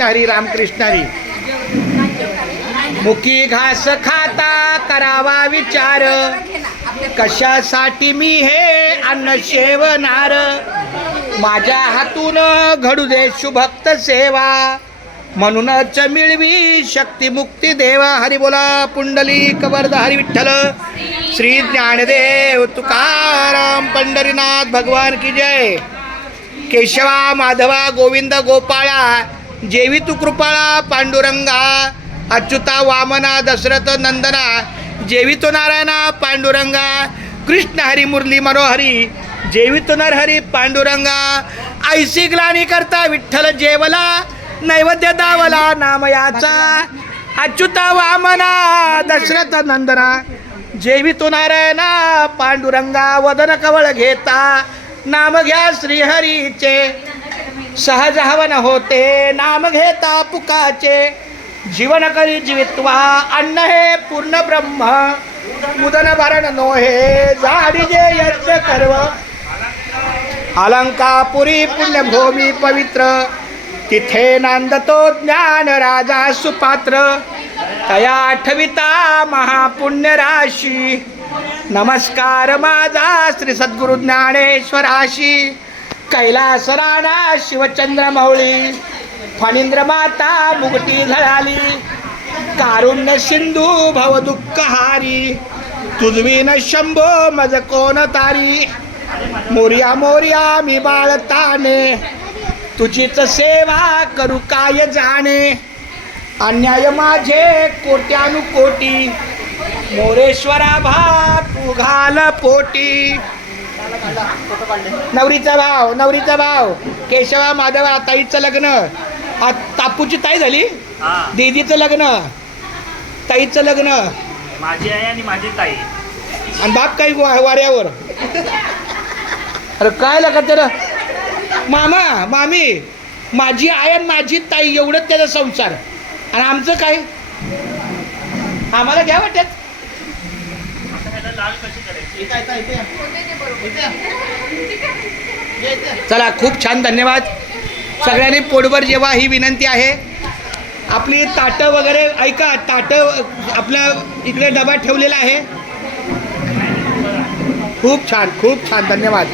रामकृष्ण हरी रामकृष्ण हरी. मुकी घास खाता करावा विचार, कशासाठी मी हे अन्न सेवनार. माझ्या हातून घडू दे शुभक्त सेवा, म्हणूनच मिळवी शक्ती मुक्ती देवा. हरी बोला पुंडलिक वरद हरी विठ्ठल. श्री ज्ञानदेव तुकाराम पंढरीनाथ भगवान की जय. केशवा माधवा गोविंद गोपाळा, जेवी तू कृपाळा पांडुरंगा. अच्युता वामना दशरथ नंदना, जेवी तो नारायणा पांडुरंगा. कृष्ण हरी मुरली मनोहरी, जेवी तो नरहरी पांडुरंगा. ऐसी ग्लानी करता विठ्ठल जेवला, नैवेद्य दावला नाम याचा. अच्युता वामना दशरथ नंदना, जेवी तो नारायणा पांडुरंगा. वदन कवळ घेता नाम घ्या श्रीहरीचे, सहज हवन होते नाम घेता पुकाचे. जीवन करी जीवित्वा अन्न हे पूर्ण ब्रह्म, मुदन भरण नोहे झाडी जे यज्ञ कर्व. अलंकापुरी पुण्यभूमी पवित्र, तिथे नांदतो ज्ञान राजा सुपात्र. तया आठविता महापुण्य राशी, नमस्कार माझा श्री सद्गुरु ज्ञानेश्वराशी. कैलास राणा शिवचंद्र मौळी, फणींद्र माता मुगटी झळाली. कारुण्य सिंधू भव दुःखहारी, तुझवीन शंभो मज कोण तारी. मोर्या मोर्या मी बाळताने, तुझीच सेवा करू काय जाणे. अन्याय माझे कोट्यानुकोटी, मोरेश्वरा भा तू घाल पोटी. नवरीचा भाव केशवा माधवा. ताईचं लग्न, तापूची ताई झाली. दीदीचं लग्न, ताईचं लग्न, माझी आई आणि माझी ताई, आणि बाप काही वाऱ्यावर. अरे काय लगा तर मामा मामी, माझी आई आणि माझी ताई, एवढंच त्याचा संसार. आणि आमचं काय, आम्हाला घ्या वाटत. चला खूप छान, धन्यवाद सगळ्यांनी. पोटभर जेवा ही विनंती आहे. आपली ताटं वगैरे ऐका, ताटं आपल्या इकडे डबा ठेवलेला आहे. खूप छान धन्यवाद.